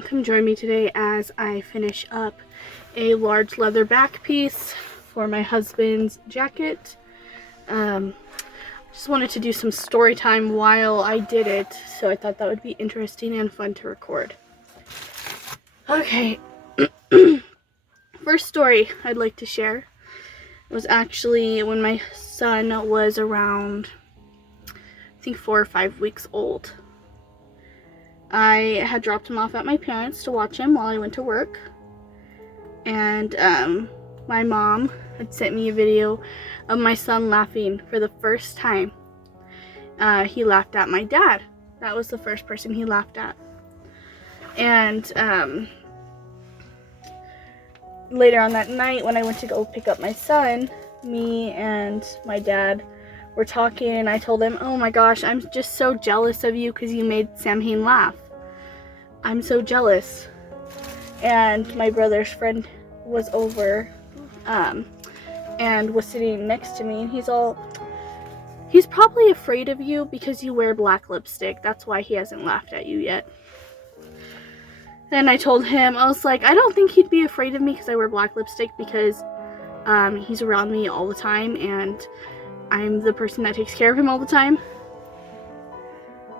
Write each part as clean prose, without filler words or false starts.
come join me today as I finish up a large leather back piece for my husband's jacket. Just wanted to do some story time while I did it, so I thought that would be interesting and fun to record. Okay, first story I'd like to share was actually when my son was around, I think 4 or 5 weeks old. I had dropped him off at my parents' to watch him while I went to work, and my mom had sent me a video of my son laughing for the first time. He laughed at my dad. That was the first person he laughed at. And later on that night, when I went to go pick up my son, me and my dad were talking, and I told him, "Oh my gosh, I'm just so jealous of you because you made Samhain laugh. I'm so jealous." And my brother's friend was over and was sitting next to me, and he's probably afraid of you because you wear black lipstick. That's why he hasn't laughed at you yet. Then I told him, I was like, I don't think he'd be afraid of me because I wear black lipstick, because he's around me all the time and I'm the person that takes care of him all the time.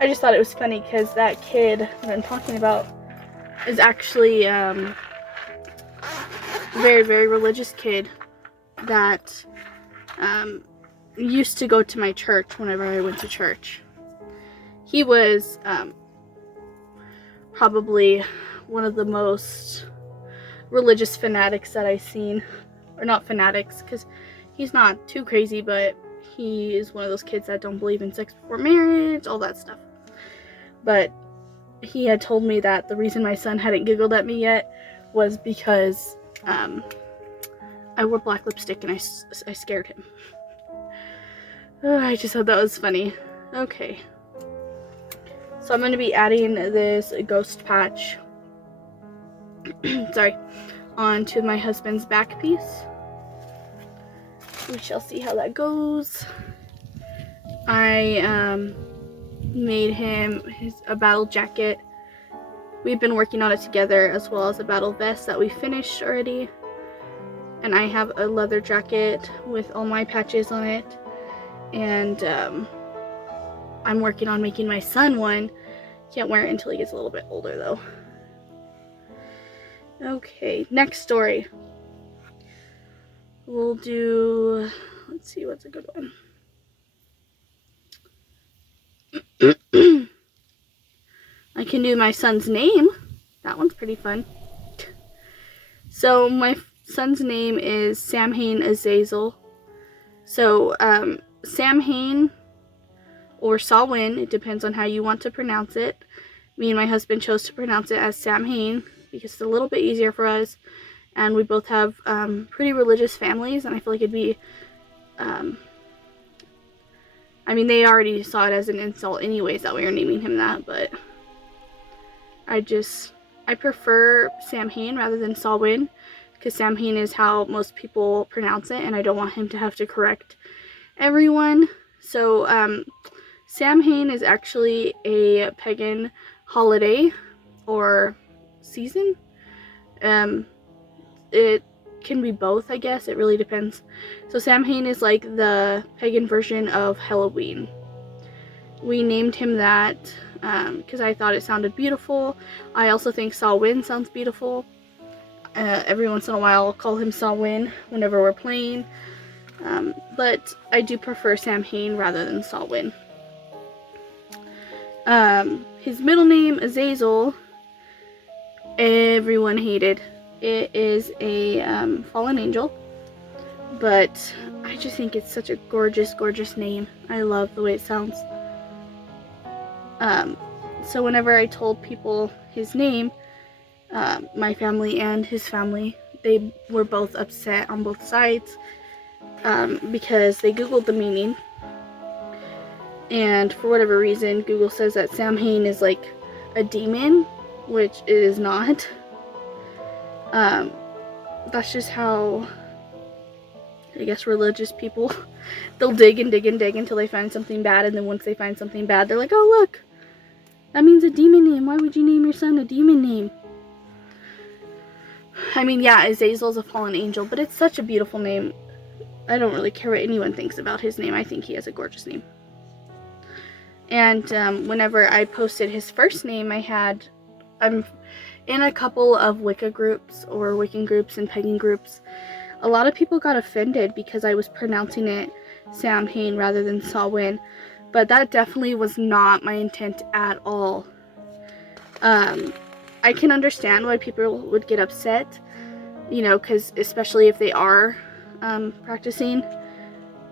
I just thought it was funny because that kid that I'm talking about is actually a very, very religious kid that used to go to my church whenever I went to church. He was probably one of the most religious fanatics that I've seen. Or not fanatics, because he's not too crazy, but he is one of those kids that don't believe in sex before marriage, all that stuff. But he had told me that the reason my son hadn't giggled at me yet was because I wore black lipstick and I scared him. Oh, I just thought that was funny. Okay. So I'm going to be adding this ghost patch sorry, onto my husband's back piece. We shall see how that goes. I made him a battle jacket. We've been working on it together, as well as a battle vest that we finished already. And I have a leather jacket with all my patches on it. And I'm working on making my son one. Can't wear it until he gets a little bit older, though. Okay, next story. We'll do, let's see, what's a good one? I can do my son's name. That one's pretty fun. So my son's name is Samhain Azazel. So Samhain or Samhain, it depends on how you want to pronounce it. Me and my husband chose to pronounce it as Samhain because it's a little bit easier for us. And we both have pretty religious families, and I feel like it'd be, I mean, they already saw it as an insult anyways that we were naming him that, but I prefer Samhain rather than Samhain, because Samhain is how most people pronounce it, and I don't want him to have to correct everyone. So, Samhain is actually a pagan holiday or season. It can be both, I guess. It really depends. So Samhain is like the pagan version of Halloween. We named him that because I thought it sounded beautiful. I also think Samhain sounds beautiful. Every once in a while I'll call him Samhain whenever we're playing. But I do prefer Samhain rather than Samhain. His middle name, Azazel, everyone hated. It is a fallen angel, but I just think it's such a gorgeous, gorgeous name. I love the way it sounds. So whenever I told people his name, my family and his family, they were both upset on both sides because they Googled the meaning. And for whatever reason, Google says that Samhain is like a demon, which it is not. That's just how, I guess, religious people, they'll dig and dig and dig until they find something bad, and then once they find something bad, they're like, oh look, that means a demon name. Why would you name your son a demon name? I mean, yeah, Azazel's a fallen angel, but it's such a beautiful name. I don't really care what anyone thinks about his name. I think he has a gorgeous name. And whenever I posted his first name, I'm in a couple of Wicca groups or Wiccan groups and pagan groups. A lot of people got offended because I was pronouncing it Samhain rather than Samhain, but that definitely was not my intent at all. I can understand why people would get upset, you know, because especially if they are practicing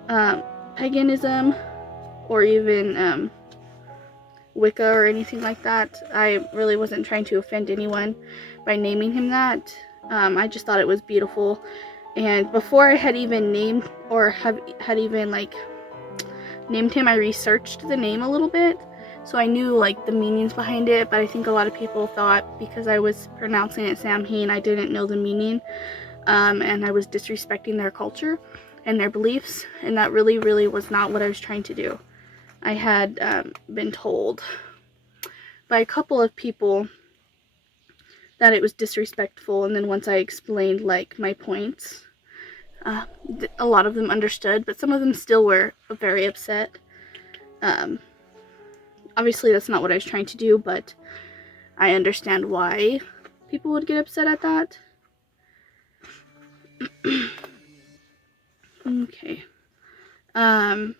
paganism or even Wicca or anything like that. I really wasn't trying to offend anyone by naming him that. I just thought it was beautiful. And before I had even named or had even like named him, I researched the name a little bit, so I knew like the meanings behind it. But I think a lot of people thought because I was pronouncing it Samhain, I didn't know the meaning, and I was disrespecting their culture and their beliefs, and that really was not what I was trying to do. I had been told by a couple of people that it was disrespectful, and then once I explained like my points, a lot of them understood, but some of them still were very upset. Obviously that's not what I was trying to do, but I understand why people would get upset at that. Okay. My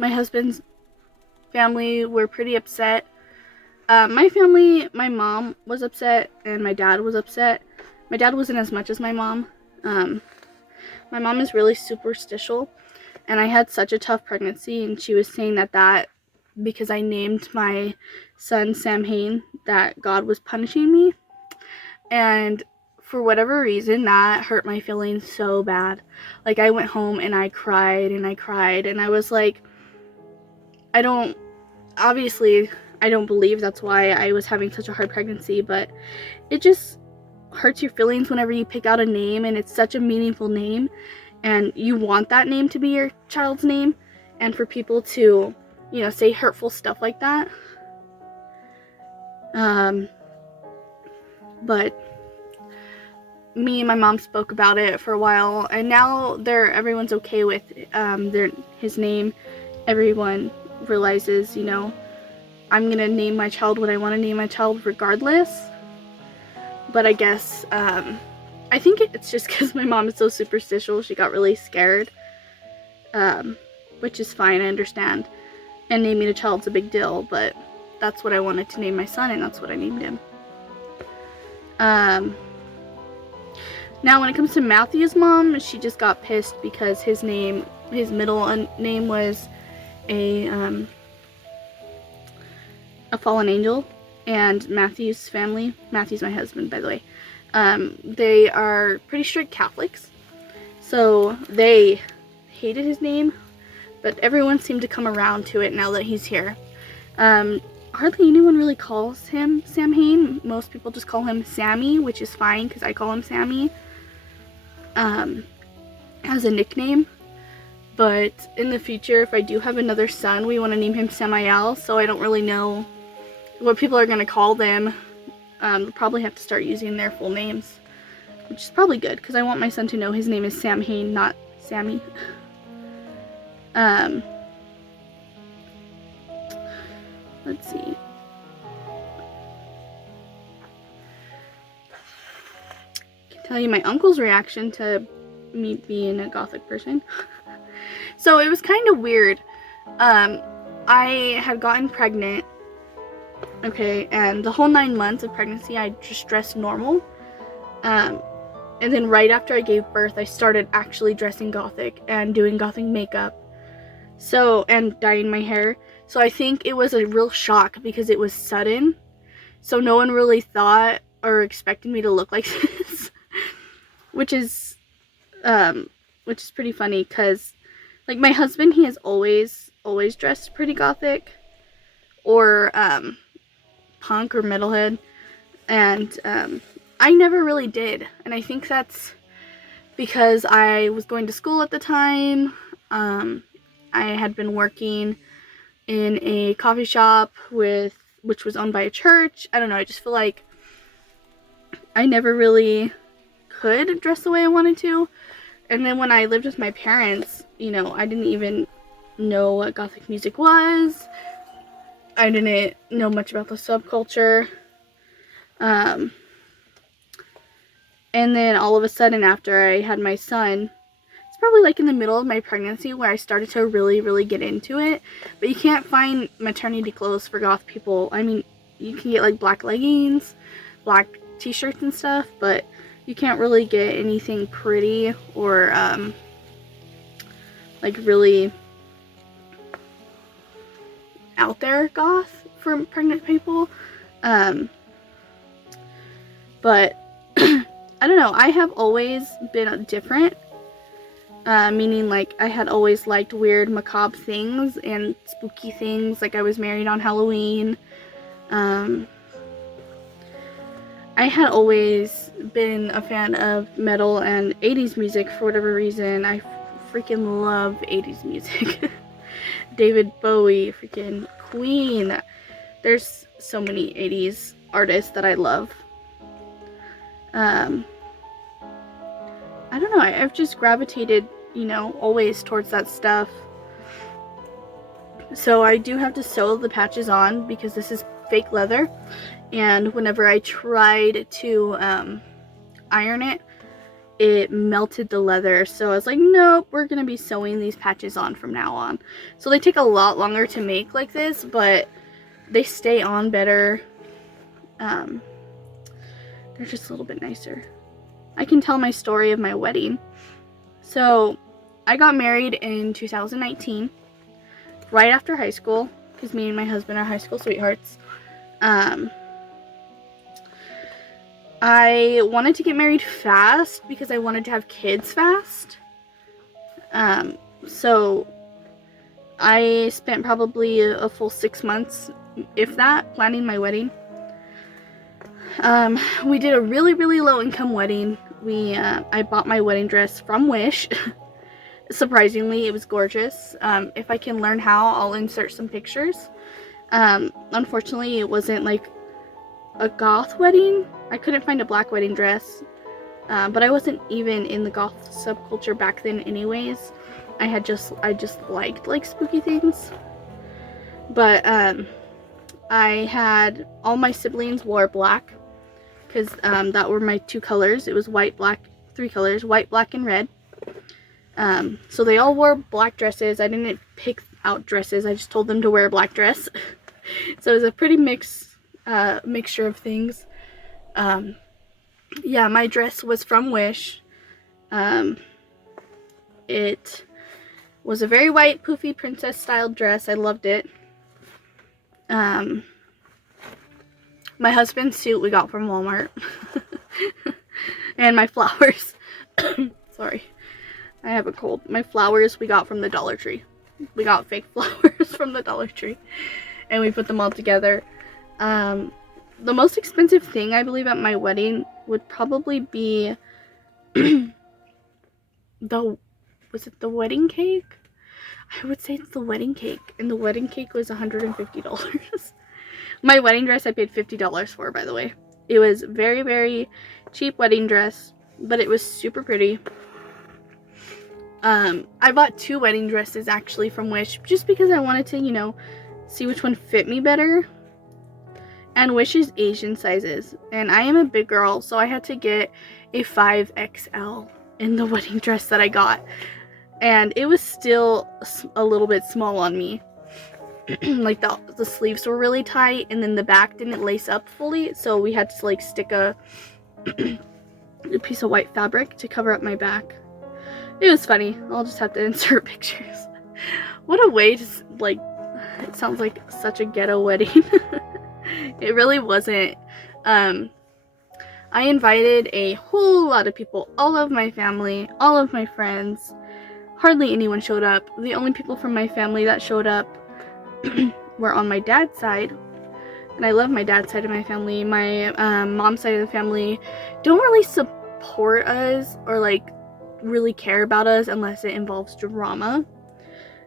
husband's family were pretty upset. My family, my mom was upset and my dad was upset. My dad wasn't as much as my mom. My mom is really superstitial, and I had such a tough pregnancy, and she was saying that because I named my son Samhain, that God was punishing me. And for whatever reason, that hurt my feelings so bad. Like, I went home and I cried and I cried, and I was like, obviously, I don't believe that's why I was having such a hard pregnancy, but it just hurts your feelings whenever you pick out a name and it's such a meaningful name and you want that name to be your child's name, and for people to, you know, say hurtful stuff like that. But me and my mom spoke about it for a while, and now everyone's okay with his name. Everyone realizes, you know, I'm gonna name my child what I want to name my child regardless. But I guess I think it's just because my mom is so superstitious. She got really scared, which is fine, I understand. And naming a child's a big deal, but that's what I wanted to name my son, and that's what I named him. Now when it comes to Matthew's mom, she just got pissed because his middle name was a fallen angel, and Matthew's family, Matthew's my husband, by the way, they are pretty strict Catholics, so they hated his name, but everyone seemed to come around to it now that he's here. Hardly anyone really calls him Samhain. Most people just call him Sammy, which is fine because I call him Sammy as a nickname. But in the future, if I do have another son, we want to name him Samael, so I don't really know what people are going to call them. They'll probably have to start using their full names, which is probably good because I want my son to know his name is Samhain, not Sammy. Let's see. I can tell you my uncle's reaction to me being a Gothic person. So it was kind of weird. I had gotten pregnant, okay, and the whole 9 months of pregnancy I just dressed normal. And then right after I gave birth, I started actually dressing Gothic and doing Gothic makeup. So, and dyeing my hair. So I think it was a real shock because it was sudden. So no one really thought or expected me to look like this. which is pretty funny because, like, my husband, he has always dressed pretty Gothic or punk or metalhead, and I never really did. And I think that's because I was going to school at the time. I had been working in a coffee shop which was owned by a church. I don't know, I just feel like I never really could dress the way I wanted to. And then when I lived with my parents, you know, I didn't even know what gothic music was. I didn't know much about the subculture. And then all of a sudden, after I had my son, it's probably like in the middle of my pregnancy where I started to really get into it. But you can't find maternity clothes for goth people. I mean, you can get like black leggings, black t-shirts and stuff, but you can't really get anything pretty or like really out there goth for pregnant people. But I don't know, I have always been different, meaning like I had always liked weird macabre things and spooky things, like I was married on Halloween. I had always been a fan of metal and 80s music for whatever reason. I freaking love 80s music. David Bowie, freaking Queen. There's so many 80s artists that I love. I don't know, I've just gravitated, you know, always towards that stuff. So I do have to sew the patches on because this is fake leather, and whenever I tried to iron it, it melted the leather. So I was like, nope, we're gonna be sewing these patches on from now on. So they take a lot longer to make like this, but they stay on better. They're just a little bit nicer. I can tell my story of my wedding. So I got married in 2019, right after high school, because me and my husband are high school sweethearts. I wanted to get married fast because I wanted to have kids fast. So I spent probably a full 6 months, if that, planning my wedding. We did a really low income wedding. I bought my wedding dress from Wish. Surprisingly, it was gorgeous. If I can learn how, I'll insert some pictures. Unfortunately, it wasn't like a goth wedding. I couldn't find a black wedding dress, but I wasn't even in the goth subculture back then anyways. I just liked like spooky things. But I had all my siblings wore black because that were my two colors. It was white, black, three colors, white, black, and red. So they all wore black dresses. I didn't pick out dresses. I just told them to wear a black dress. So it was a pretty mixture of things. Yeah, my dress was from Wish. It was a very white, poofy, princess style dress. I loved it. My husband's suit we got from Walmart. And my flowers. Sorry, I have a cold. My flowers we got from the Dollar Tree. We got fake flowers from the Dollar Tree, and we put them all together. The most expensive thing I believe at my wedding would probably be was it the wedding cake? I would say it's the wedding cake, and the wedding cake was $150. My wedding dress I paid $50 for, by the way. It was very cheap wedding dress, but it was super pretty. I bought 2 wedding dresses actually from Wish just because I wanted to, you know, see which one fit me better. And Wish is Asian sizes, and I am a big girl, so I had to get a 5XL in the wedding dress that I got, and it was still a little bit small on me. Like the sleeves were really tight, and then the back didn't lace up fully, so we had to like stick a piece of white fabric to cover up my back. It was funny. I'll just have to insert pictures. What a way to, like, it sounds like such a ghetto wedding. It really wasn't. I invited a whole lot of people, all of my family, all of my friends. Hardly anyone showed up. The only people from my family that showed up were on my dad's side, and I love my dad's side of my family. My mom's side of the family don't really support us or like really care about us unless it involves drama,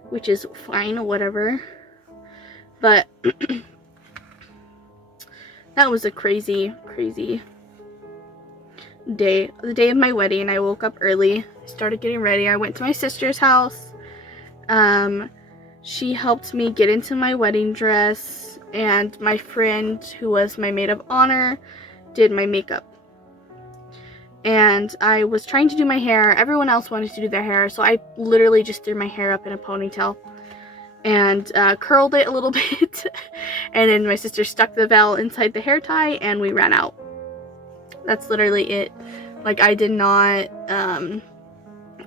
which is fine or whatever. But that was a crazy the day of my wedding. I woke up early, I started getting ready. I went to my sister's house. She helped me get into my wedding dress, and my friend, who was my maid of honor, did my makeup. And I was trying to do my hair. Everyone else wanted to do their hair, so I literally just threw my hair up in a ponytail and curled it a little bit. And then my sister stuck the veil inside the hair tie, and we ran out. That's literally it. Like, I did not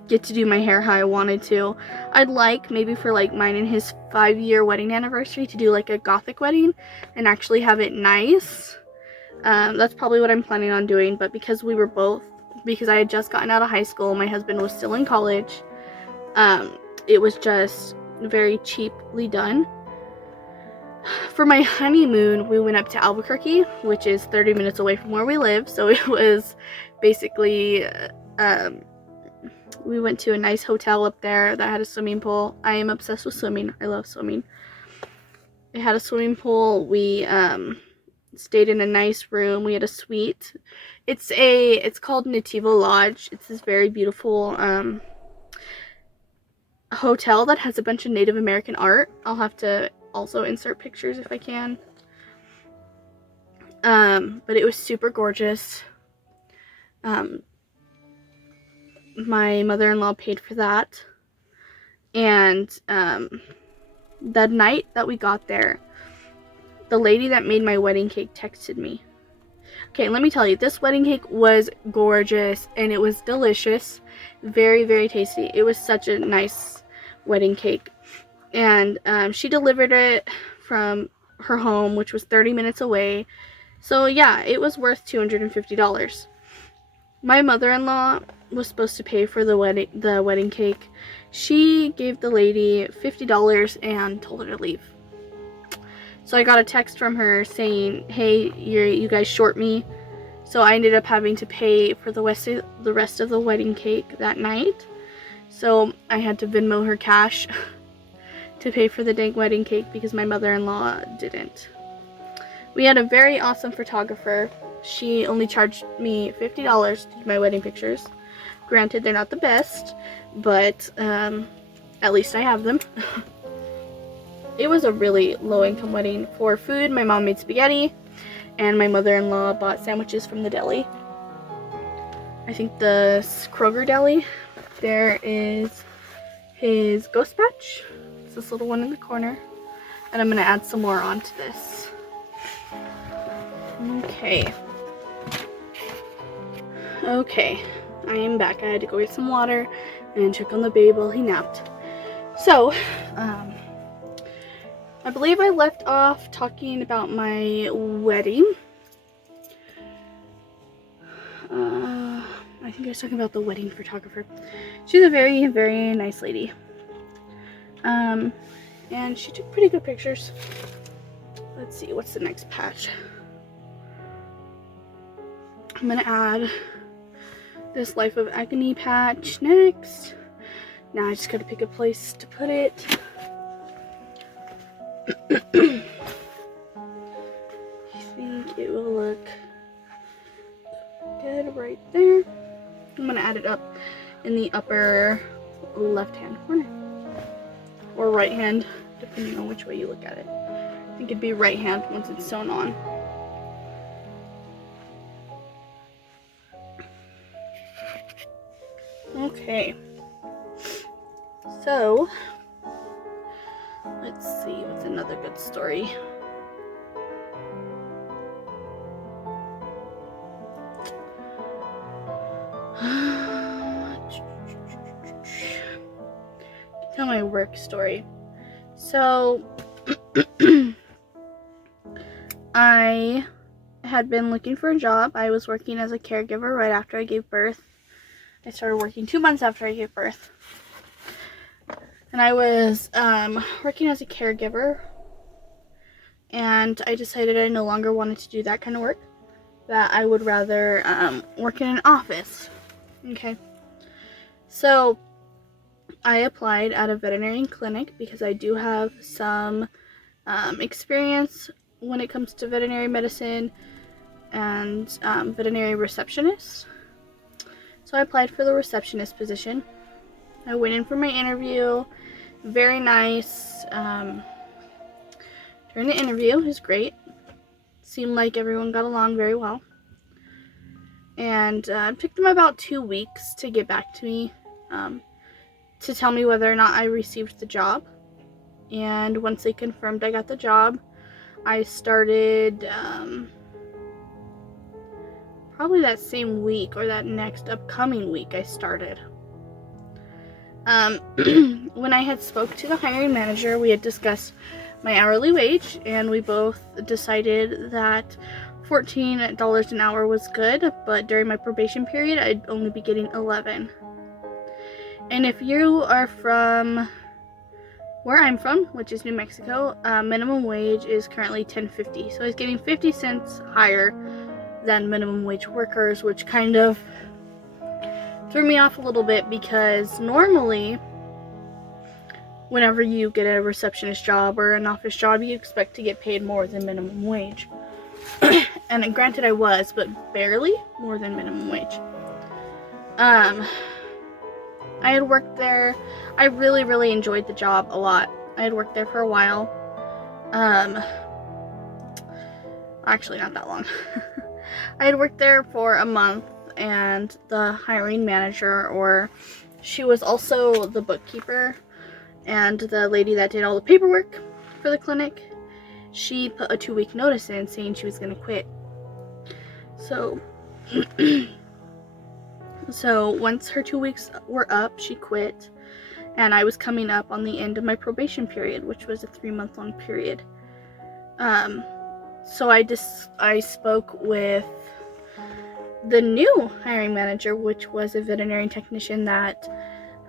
get to do my hair how I wanted to. I'd like, maybe for like mine and his 5-year wedding anniversary, to do like a gothic wedding and actually have it nice. That's probably what I'm planning on doing, but because I had just gotten out of high school, my husband was still in college, it was just very cheaply done. For my honeymoon, we went up to Albuquerque, which is 30 minutes away from where we live, so it was basically, we went to a nice hotel up there that had a swimming pool. I am obsessed with swimming. I love swimming. It had a swimming pool. We stayed in a nice room. We had a suite. It's called Nativo Lodge. It's this very beautiful hotel that has a bunch of Native American art. I'll have to also insert pictures if I can. But it was super gorgeous. My mother-in-law paid for that. And the night that we got there, the lady that made my wedding cake texted me. Okay, let me tell you, this wedding cake was gorgeous and it was delicious. Very, very tasty. It was such a nice wedding cake. And she delivered it from her home, which was 30 minutes away. So yeah, it was worth $250. My mother-in-law was supposed to pay for the wedding cake. She gave the lady $50 and told her to leave. So I got a text from her saying, hey, you guys short me. So I ended up having to pay for the rest of the wedding cake that night. So I had to Venmo her cash to pay for the dang wedding cake because my mother-in-law didn't. We had a very awesome photographer. She only charged me $50 to do my wedding pictures. Granted, they're not the best, but at least I have them. It was a really low-income wedding. For food, my mom made spaghetti, and my mother-in-law bought sandwiches from the deli. I think the Kroger deli. There is his Ghost Patch. It's this little one in the corner. And I'm going to add some more onto this. Okay, I am back. I had to go get some water and check on the babe while he napped. So, I believe I left off talking about my wedding. I think I was talking about the wedding photographer. She's a very, very nice lady. And she took pretty good pictures. Let's see, what's the next patch? I'm gonna add this Life of Agony patch next. Now I just gotta pick a place to put it. I think it will look good right there. I'm gonna add it up in the upper left-hand corner. Or right hand, depending on which way you look at it. I think it'd be right hand once it's sewn on. Okay, so let's see what's another good story. Tell my work story. So I had been looking for a job. I was working as a caregiver right after I gave birth. I started working 2 months after I gave birth. And I was working as a caregiver. And I decided I no longer wanted to do that kind of work. That I would rather work in an office. Okay. So I applied at a veterinary clinic because I do have some experience when it comes to veterinary medicine and veterinary receptionist. So I applied for the receptionist position. I went in for my interview. Very nice. During the interview, it was great. Seemed like everyone got along very well. And it took them about 2 weeks to get back to me, to tell me whether or not I received the job. And once they confirmed I got the job, I started probably that same week or that next upcoming week I started. When I had spoke to the hiring manager, we had discussed my hourly wage, and we both decided that $14 an hour was good, but during my probation period, I'd only be getting $11. And if you are from where I'm from, which is New Mexico, minimum wage is currently $10.50. So I was getting 50 cents higher than minimum wage workers, which kind of threw me off a little bit, because normally whenever you get a receptionist job or an office job, you expect to get paid more than minimum wage. And granted, I was, but barely more than minimum wage. I had worked there. I really enjoyed the job a lot. I had worked there for a while. Actually, not that long. I had worked there for a month, and the hiring manager, or she was also the bookkeeper and the lady that did all the paperwork for the clinic, she put a 2-week notice in saying she was going to quit. So once her 2 weeks were up, she quit, and I was coming up on the end of my probation period, which was a 3-month-long period. So I spoke with the new hiring manager, which was a veterinary technician that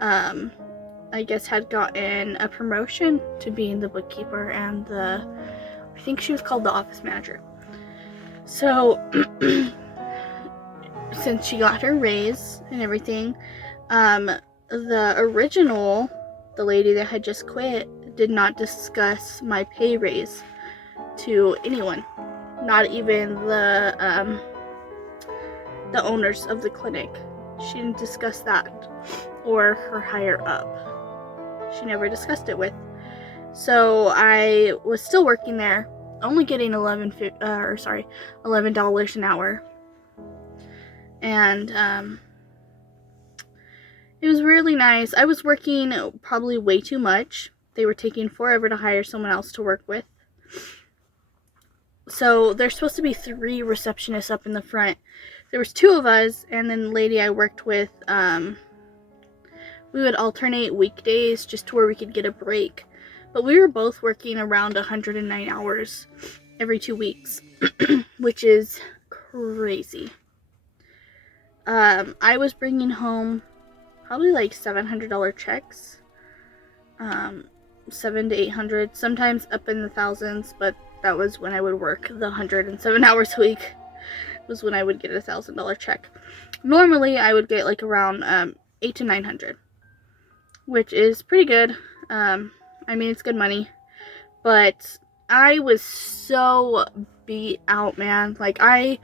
I guess had gotten a promotion to being the bookkeeper and I think she was called the office manager. So since she got her raise and everything, the lady that had just quit, did not discuss my pay raise to anyone, not even the owners of the clinic. She didn't discuss that, or her higher up. She never discussed it with. So I was still working there, only getting $11 an hour, and it was really nice. I was working probably way too much. They were taking forever to hire someone else to work with. So there's supposed to be 3 receptionists up in the front. There was 2 of us, and then the lady I worked with, we would alternate weekdays just to where we could get a break. But we were both working around 109 hours every 2 weeks, which is crazy. I was bringing home probably like $700 checks, $700 to $800, sometimes up in the thousands, but that was when I would work the 107 hours a week, was when I would get a $1,000 check. Normally, I would get like around $800 to $900, which is pretty good. I mean, it's good money, but I was so beat out, man. Like, I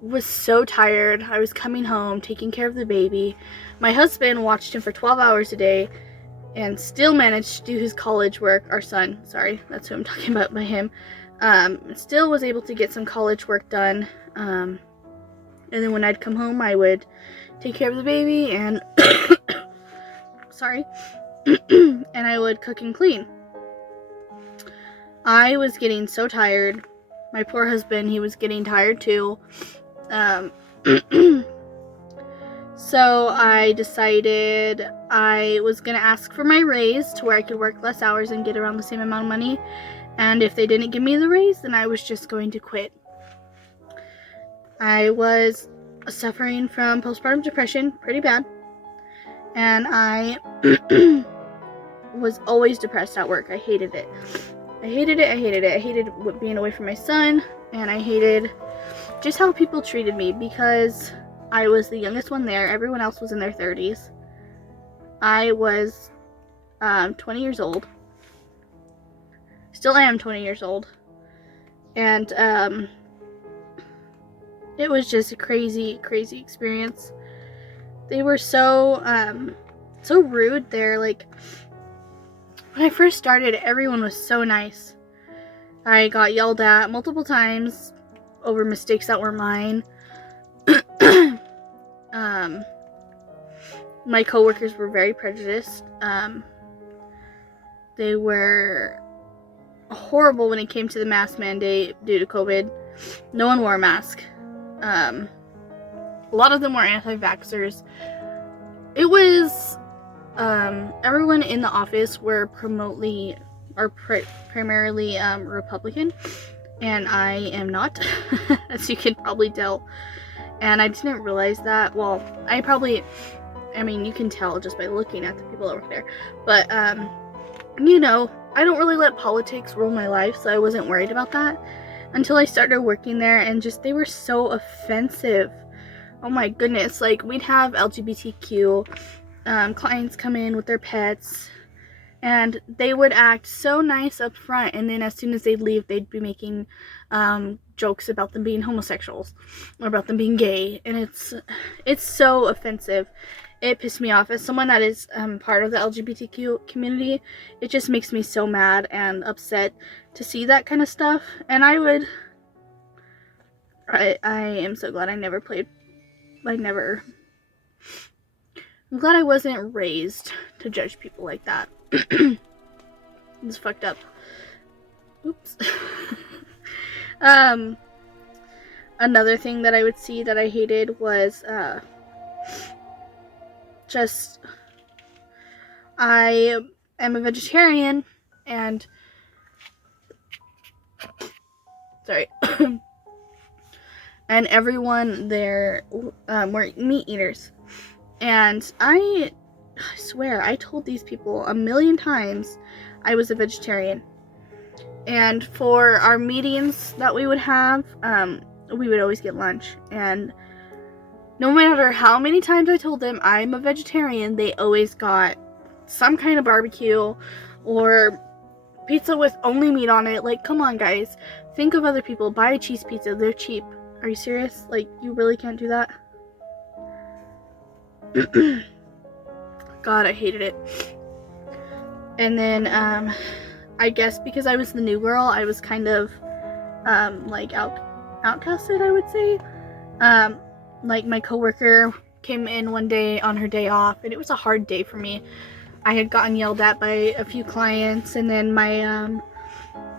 was so tired. I was coming home, taking care of the baby. My husband watched him for 12 hours a day and still managed to do his college work. Our son, sorry, that's who I'm talking about by him. Still was able to get some college work done. And then when I'd come home, I would take care of the baby and sorry, and I would cook and clean. I was getting so tired. My poor husband, he was getting tired too. So I decided I was going to ask for my raise to where I could work less hours and get around the same amount of money. And if they didn't give me the raise, then I was just going to quit. I was suffering from postpartum depression pretty bad. And I was always depressed at work. I hated it. I hated being away from my son. And I hated just how people treated me, because I was the youngest one there. Everyone else was in their 30s. I was 20 years old. Still am 20 years old. And it was just a crazy experience. They were so rude there. Like, when I first started, everyone was so nice. I got yelled at multiple times over mistakes that were mine. My coworkers were very prejudiced. They were horrible when it came to the mask mandate due to COVID. No one wore a mask. A lot of them were anti-vaxxers. It was everyone in the office were primarily Republican, and I am not, as you can probably tell. And I didn't realize that. Well, I mean, you can tell just by looking at the people that work there. But, you know, I don't really let politics rule my life, so I wasn't worried about that until I started working there, and just, they were so offensive. Oh my goodness. Like, we'd have LGBTQ clients come in with their pets, and they would act so nice up front, and then as soon as they'd leave, they'd be making jokes about them being homosexuals or about them being gay, and it's so offensive. It pissed me off. As someone that is part of the LGBTQ community, it just makes me so mad and upset to see that kind of stuff. And I am so glad I'm glad I wasn't raised to judge people like that. It's fucked up. Oops. Another thing that I would see that I hated was I am a vegetarian, and sorry. And everyone there were meat eaters. And I swear, I told these people 1,000,000 times I was a vegetarian. And for our meetings that we would have, we would always get lunch. And no matter how many times I told them I'm a vegetarian, they always got some kind of barbecue or pizza with only meat on it. Like, come on, guys. Think of other people. Buy a cheese pizza. They're cheap. Are you serious? Like, you really can't do that? God, I hated it. And then, I guess because I was the new girl, I was kind of, like, outcasted, I would say. Like, my coworker came in one day on her day off, and it was a hard day for me. I had gotten yelled at by a few clients, and then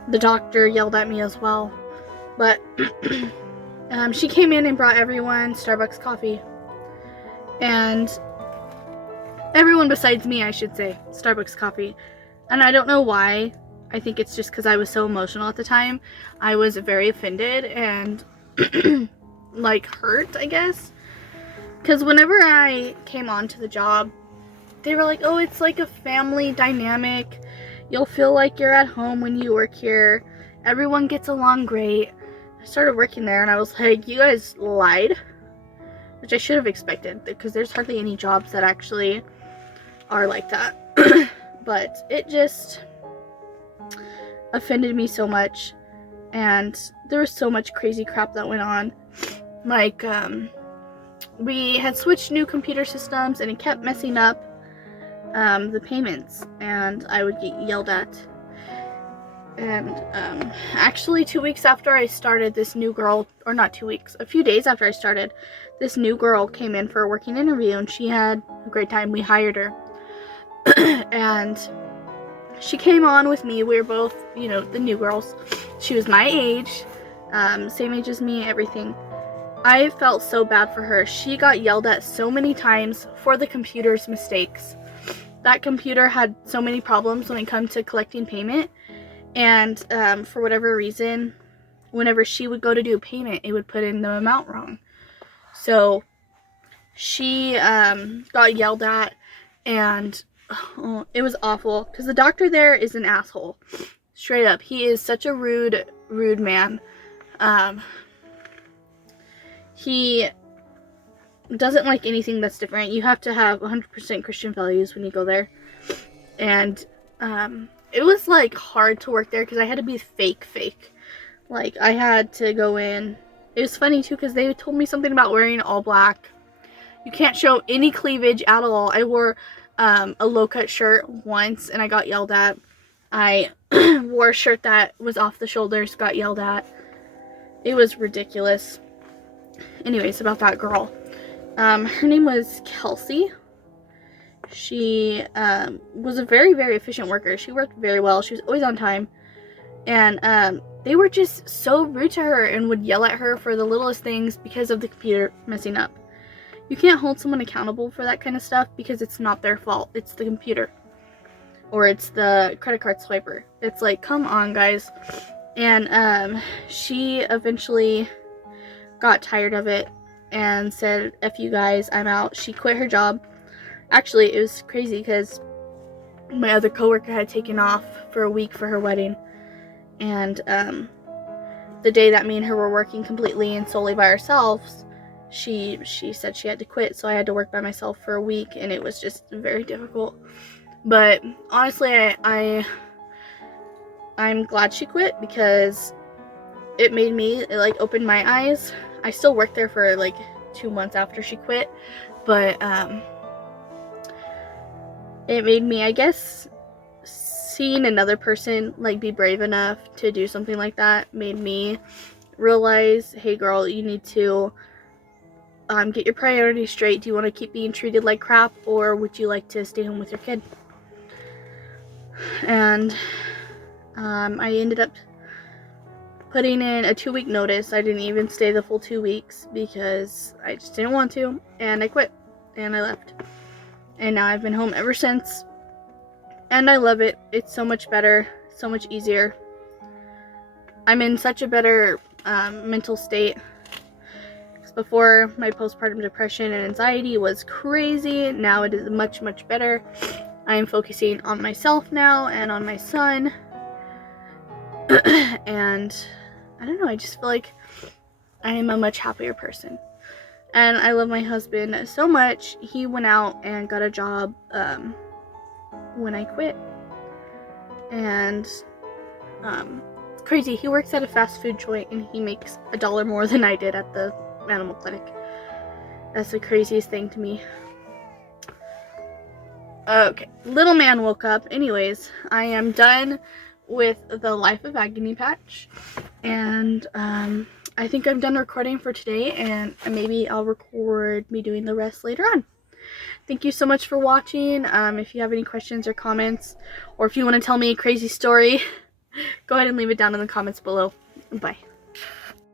the doctor yelled at me as well. But, she came in and brought everyone Starbucks coffee. And everyone besides me, I should say, Starbucks coffee. And I don't know why. I think it's just because I was so emotional at the time. I was very offended and like hurt, I guess. Because whenever I came onto the job, they were like, oh, it's like a family dynamic. You'll feel like you're at home when you work here. Everyone gets along great. I started working there and I was like, you guys lied. Which I should have expected, because there's hardly any jobs that actually are like that. But it just offended me so much, and there was so much crazy crap that went on. Like, we had switched new computer systems, and it kept messing up the payments, and I would get yelled at. And actually 2 weeks after I started, this new girl, or not 2 weeks, a few days after I started, this new girl came in for a working interview, and she had a great time. We hired her. And she came on with me. We were both, you know, the new girls. She was my age, same age as me, everything. I felt so bad for her. She got yelled at so many times for the computer's mistakes. That computer had so many problems when it comes to collecting payment. And for whatever reason, whenever she would go to do a payment, it would put in the amount wrong. So she got yelled at, and it was awful. Because the doctor there is an asshole. Straight up. He is such a rude man. He doesn't like anything that's different. You have to have 100% Christian values when you go there. And it was like hard to work there because I had to be fake. Like, I had to go in. It was funny too because they told me something about wearing all black. You can't show any cleavage at all. I wore a low-cut shirt once and I got yelled at. I wore a shirt that was off the shoulders, got yelled at. It was ridiculous. Anyways, about that girl. Her name was Kelsey. She was a very, very efficient worker. She worked very well. She was always on time. And they were just so rude to her and would yell at her for the littlest things because of the computer messing up. You can't hold someone accountable for that kind of stuff because it's not their fault. It's the computer. Or it's the credit card swiper. It's like, come on, guys. And she eventually got tired of it and said, F you guys, I'm out. She quit her job. Actually, it was crazy because my other coworker had taken off for a week for her wedding. And the day that me and her were working completely and solely by ourselves, she said she had to quit, so I had to work by myself for a week, and it was just very difficult. But honestly, I'm glad she quit because it made me, it like opened my eyes. I still worked there for like 2 months after she quit, but it made me, I guess, seeing another person like be brave enough to do something like that made me realize, hey girl, you need to get your priorities straight. Do you want to keep being treated like crap, or would you like to stay home with your kid? And I ended up putting in a 2-week notice. I didn't even stay the full 2 weeks because I just didn't want to, and I quit and I left. And now I've been home ever since, and I love it. It's so much better, so much easier. I'm in such a better mental state. Before, my postpartum depression and anxiety was crazy. Now it is much, much better. I am focusing on myself now and on my son. And I don't know, I just feel like I am a much happier person. And I love my husband so much. He went out and got a job when I quit. And it's crazy. He works at a fast food joint and he makes $1 more than I did at the animal clinic. That's the craziest thing to me. Okay, little man woke up. Anyways, I am done with the Life of Agony patch, and I think I'm done recording for today, and maybe I'll record me doing the rest later on. Thank you so much for watching. If you have any questions or comments, or if you want to tell me a crazy story, go ahead and leave it down in the comments below. Bye.